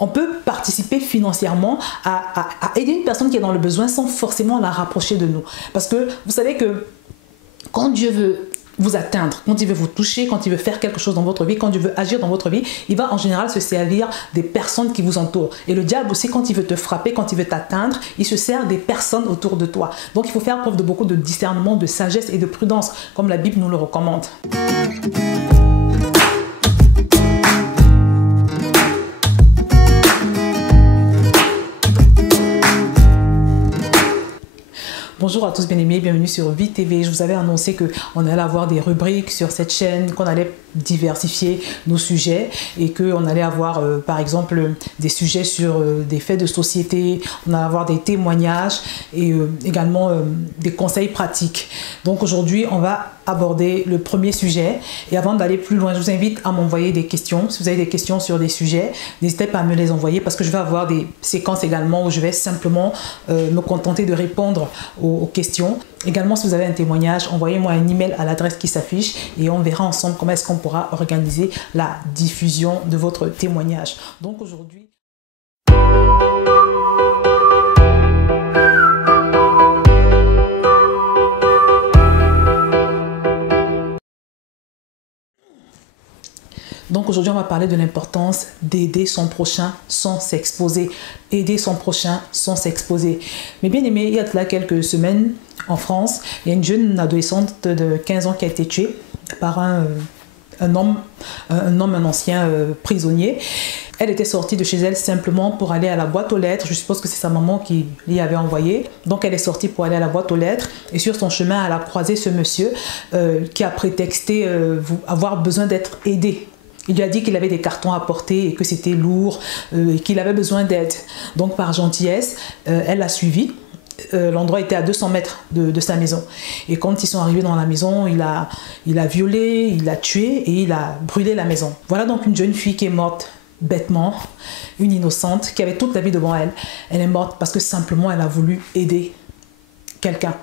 On peut participer financièrement à aider une personne qui est dans le besoin sans forcément la rapprocher de nous. Parce que vous savez que quand Dieu veut vous atteindre, quand il veut vous toucher, quand il veut faire quelque chose dans votre vie, quand Dieu veut agir dans votre vie, il va en général se servir des personnes qui vous entourent. Et le diable aussi, quand il veut te frapper, quand il veut t'atteindre, il se sert des personnes autour de toi. Donc il faut faire preuve de beaucoup de discernement, de sagesse et de prudence, comme la Bible nous le recommande. Bonjour à tous bien-aimés, bienvenue sur Vie TV. Je vous avais annoncé qu'on allait avoir des rubriques sur cette chaîne, qu'on allait diversifier nos sujets et qu'on allait avoir par exemple des sujets sur des faits de société, on allait avoir des témoignages et également des conseils pratiques. Donc aujourd'hui, on va aborder le premier sujet et avant d'aller plus loin, je vous invite à m'envoyer des questions. Si vous avez des questions sur des sujets, n'hésitez pas à me les envoyer parce que je vais avoir des séquences également où je vais simplement me contenter de répondre aux questions. Également, si vous avez un témoignage, envoyez-moi un email à l'adresse qui s'affiche et on verra ensemble comment est-ce qu'on pourra organiser la diffusion de votre témoignage. Donc aujourd'hui, on va parler de l'importance d'aider son prochain sans s'exposer. Aider son prochain sans s'exposer. Mais bien aimé, il y a de là quelques semaines en France, il y a une jeune adolescente de 15 ans qui a été tuée par un ancien prisonnier. Elle était sortie de chez elle simplement pour aller à la boîte aux lettres. Je suppose que c'est sa maman qui l'y avait envoyée. Donc elle est sortie pour aller à la boîte aux lettres. Et sur son chemin, elle a croisé ce monsieur qui a prétexté avoir besoin d'être aidé. Il lui a dit qu'il avait des cartons à porter et que c'était lourd et qu'il avait besoin d'aide. Donc par gentillesse, elle l'a suivi. L'endroit était à 200 mètres de sa maison. Et quand ils sont arrivés dans la maison, il a violé, il a tué et il a brûlé la maison. Voilà donc une jeune fille qui est morte bêtement, une innocente qui avait toute la vie devant elle. Elle est morte parce que simplement elle a voulu aider quelqu'un.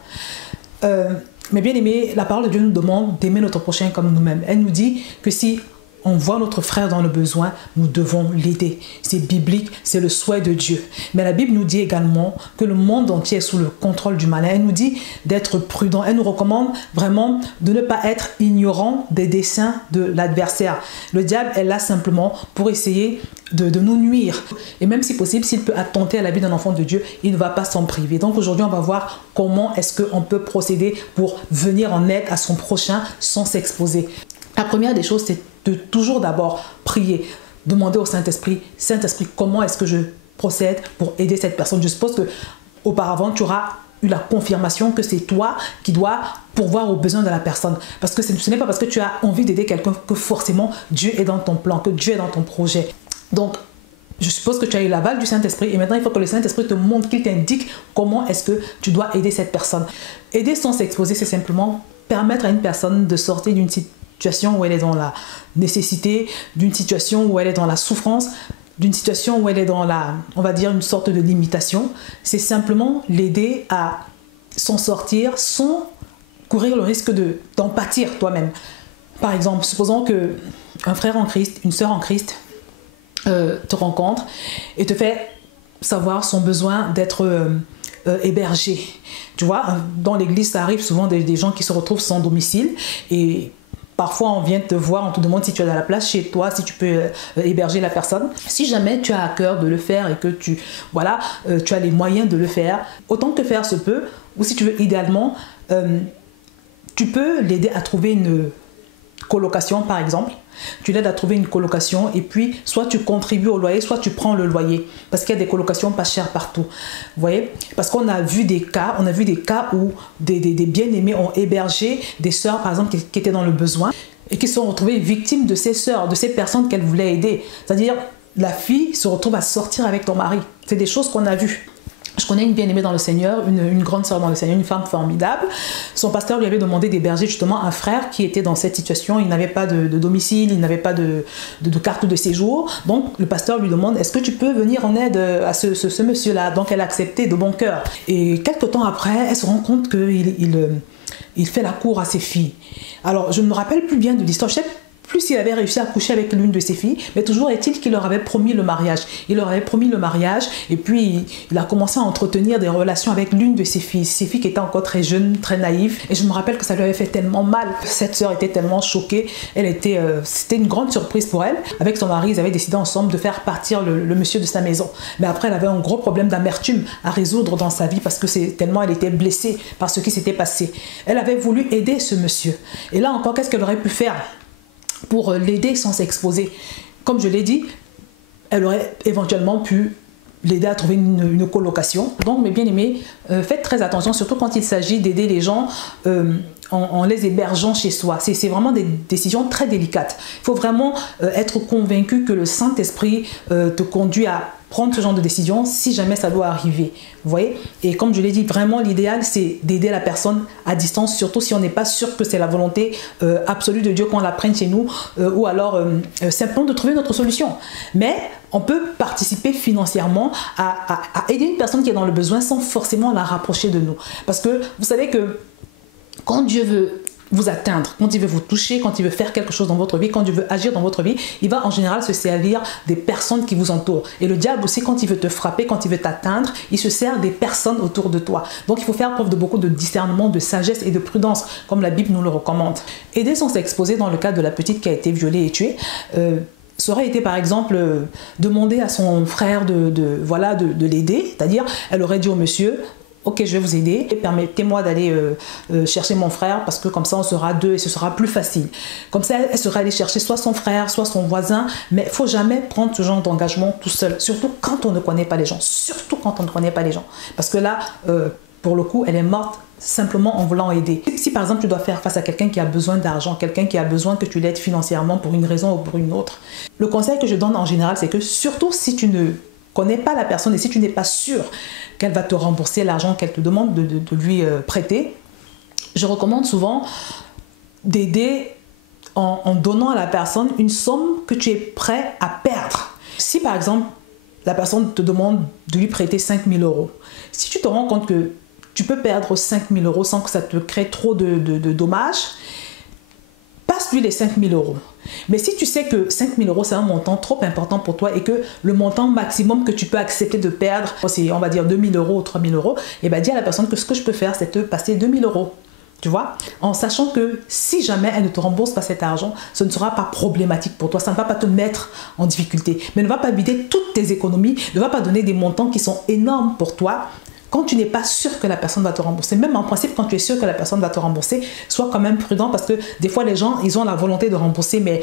Mais bien aimé, la parole de Dieu nous demande d'aimer notre prochain comme nous-mêmes. Elle nous dit que si on voit notre frère dans le besoin, nous devons l'aider. C'est biblique, c'est le souhait de Dieu. Mais la Bible nous dit également que le monde entier est sous le contrôle du malin. Elle nous dit d'être prudent. Elle nous recommande vraiment de ne pas être ignorant des desseins de l'adversaire. Le diable est là simplement pour essayer de nous nuire. Et même si possible, s'il peut attenter à la vie d'un enfant de Dieu, il ne va pas s'en priver. Donc aujourd'hui, on va voir comment est-ce qu'on peut procéder pour venir en aide à son prochain sans s'exposer. La première des choses, c'est de toujours d'abord prier, demander au Saint-Esprit, Saint-Esprit, comment est-ce que je procède pour aider cette personne? Je suppose que auparavant, tu auras eu la confirmation que c'est toi qui dois pourvoir aux besoins de la personne. Parce que ce n'est pas parce que tu as envie d'aider quelqu'un que forcément Dieu est dans ton plan, que Dieu est dans ton projet. Donc, je suppose que tu as eu l'aval du Saint-Esprit et maintenant il faut que le Saint-Esprit te montre, qu'il t'indique comment est-ce que tu dois aider cette personne. Aider sans s'exposer, c'est simplement permettre à une personne de sortir d'une situation où elle est dans la nécessité, d'une situation où elle est dans la souffrance, d'une situation où elle est dans la, on va dire, une sorte de limitation. C'est simplement l'aider à s'en sortir sans courir le risque d'en pâtir toi-même. Par exemple, supposons qu'un frère en Christ, une sœur en Christ te rencontre et te fait savoir son besoin d'être hébergé. Tu vois, dans l'église, ça arrive souvent des gens qui se retrouvent sans domicile et parfois, on vient te voir, on te demande si tu as de la place chez toi, si tu peux héberger la personne. Si jamais tu as à cœur de le faire et que tu as les moyens de le faire, autant que faire se peut, ou si tu veux idéalement, tu peux l'aider à trouver une colocation par exemple. Tu l'aides à trouver une colocation et puis soit tu contribues au loyer, soit tu prends le loyer. Parce qu'il y a des colocations pas chères partout. Vous voyez? Parce qu'on a vu des cas, où des bien-aimés ont hébergé des sœurs par exemple qui étaient dans le besoin et qui se sont retrouvées victimes de ces sœurs, de ces personnes qu'elles voulaient aider. C'est-à-dire la fille se retrouve à sortir avec ton mari. C'est des choses qu'on a vues. Je connais une bien-aimée dans le Seigneur, une grande sœur dans le Seigneur, une femme formidable. Son pasteur lui avait demandé d'héberger justement un frère qui était dans cette situation. Il n'avait pas de domicile, il n'avait pas de carte de séjour. Donc le pasteur lui demande, est-ce que tu peux venir en aide à ce monsieur-là? Donc elle a accepté de bon cœur. Et quelques temps après, elle se rend compte qu'il fait la cour à ses filles. Alors je ne me rappelle plus bien de l'histoire. Je sais plus il avait réussi à coucher avec l'une de ses filles, mais toujours est-il qu'il leur avait promis le mariage. Il leur avait promis le mariage et puis il a commencé à entretenir des relations avec l'une de ses filles qui était encore très jeune, très naïve. Et je me rappelle que ça lui avait fait tellement mal. Cette sœur était tellement choquée. C'était une grande surprise pour elle. Avec son mari, ils avaient décidé ensemble de faire partir le monsieur de sa maison. Mais après, elle avait un gros problème d'amertume à résoudre dans sa vie parce que tellement elle était blessée par ce qui s'était passé. Elle avait voulu aider ce monsieur. Et là encore, qu'est-ce qu'elle aurait pu faire pour l'aider sans s'exposer? Comme je l'ai dit, elle aurait éventuellement pu l'aider à trouver une colocation. Donc, mes bien-aimés, faites très attention, surtout quand il s'agit d'aider les gens en les hébergeant chez soi. C'est vraiment des décisions très délicates. Il faut vraiment être convaincu que le Saint-Esprit te conduit à prendre ce genre de décision si jamais ça doit arriver. Vous voyez? Et comme je l'ai dit, vraiment l'idéal c'est d'aider la personne à distance, surtout si on n'est pas sûr que c'est la volonté absolue de Dieu qu'on la prenne chez nous ou alors simplement de trouver notre solution. Mais on peut participer financièrement à aider une personne qui est dans le besoin sans forcément la rapprocher de nous. Parce que vous savez que quand Dieu veut vous atteindre, quand il veut vous toucher, quand il veut faire quelque chose dans votre vie, quand Dieu veut agir dans votre vie, il va en général se servir des personnes qui vous entourent. Et le diable aussi, quand il veut te frapper, quand il veut t'atteindre, il se sert des personnes autour de toi. Donc il faut faire preuve de beaucoup de discernement, de sagesse et de prudence, comme la Bible nous le recommande. Aider sans s'exposer dans le cas de la petite qui a été violée et tuée, ça aurait été par exemple demander à son frère de l'aider, c'est-à-dire elle aurait dit au monsieur: ok, je vais vous aider et permettez-moi d'aller chercher mon frère parce que comme ça on sera deux et ce sera plus facile. Comme ça elle serait allée chercher soit son frère, soit son voisin, mais il ne faut jamais prendre ce genre d'engagement tout seul, surtout quand on ne connaît pas les gens, surtout quand on ne connaît pas les gens. Parce que là, pour le coup, elle est morte simplement en voulant aider. Si par exemple tu dois faire face à quelqu'un qui a besoin d'argent, quelqu'un qui a besoin que tu l'aides financièrement pour une raison ou pour une autre, le conseil que je donne en général c'est que surtout si tu ne connais pas la personne et si tu n'es pas sûr qu'elle va te rembourser l'argent qu'elle te demande de lui prêter, je recommande souvent d'aider en donnant à la personne une somme que tu es prêt à perdre. Si par exemple la personne te demande de lui prêter 5 000 €, si tu te rends compte que tu peux perdre 5 000 € sans que ça te crée trop de dommages, passe-lui les 5 000 €. Mais si tu sais que 5 000 € c'est un montant trop important pour toi et que le montant maximum que tu peux accepter de perdre, c'est on va dire 2 000 € ou 3 000 €, et bien dis à la personne que ce que je peux faire c'est te passer 2 000 €. Tu vois, en sachant que si jamais elle ne te rembourse pas cet argent, ce ne sera pas problématique pour toi, ça ne va pas te mettre en difficulté. Mais ne va pas vider toutes tes économies, ne va pas donner des montants qui sont énormes pour toi quand tu n'es pas sûr que la personne va te rembourser. Même en principe, quand tu es sûr que la personne va te rembourser, sois quand même prudent parce que des fois les gens, ils ont la volonté de rembourser, mais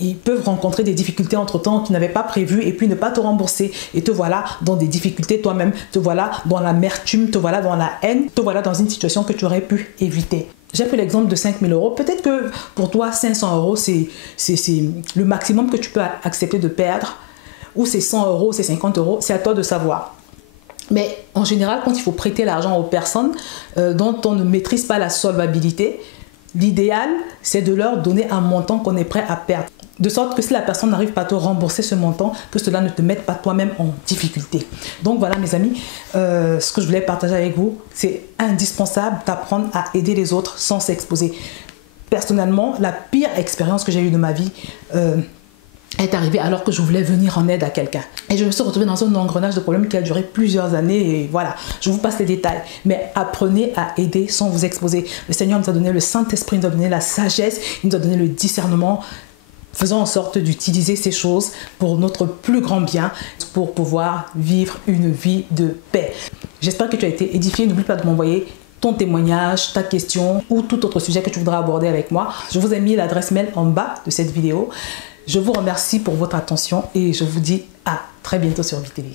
ils peuvent rencontrer des difficultés entre-temps qu'ils n'avaient pas prévues et puis ne pas te rembourser. Et te voilà dans des difficultés toi-même, te voilà dans l'amertume, te voilà dans la haine, te voilà dans une situation que tu aurais pu éviter. J'ai pris l'exemple de 5 000 €. Peut-être que pour toi, 500 €, c'est le maximum que tu peux accepter de perdre. Ou c'est 100 €, c'est 50 €, c'est à toi de savoir. Mais en général, quand il faut prêter l'argent aux personnes dont on ne maîtrise pas la solvabilité, l'idéal, c'est de leur donner un montant qu'on est prêt à perdre. De sorte que si la personne n'arrive pas à te rembourser ce montant, que cela ne te mette pas toi-même en difficulté. Donc voilà mes amis, ce que je voulais partager avec vous, c'est indispensable d'apprendre à aider les autres sans s'exposer. Personnellement, la pire expérience que j'ai eue de ma vie est arrivée alors que je voulais venir en aide à quelqu'un. Et je me suis retrouvée dans un engrenage de problèmes qui a duré plusieurs années et voilà, je vous passe les détails. Mais apprenez à aider sans vous exposer. Le Seigneur nous a donné le Saint-Esprit, il nous a donné la sagesse, il nous a donné le discernement. Faisons en sorte d'utiliser ces choses pour notre plus grand bien, pour pouvoir vivre une vie de paix. J'espère que tu as été édifié. N'oublie pas de m'envoyer ton témoignage, ta question ou tout autre sujet que tu voudras aborder avec moi. Je vous ai mis l'adresse mail en bas de cette vidéo. Je vous remercie pour votre attention et je vous dis à très bientôt sur VTV.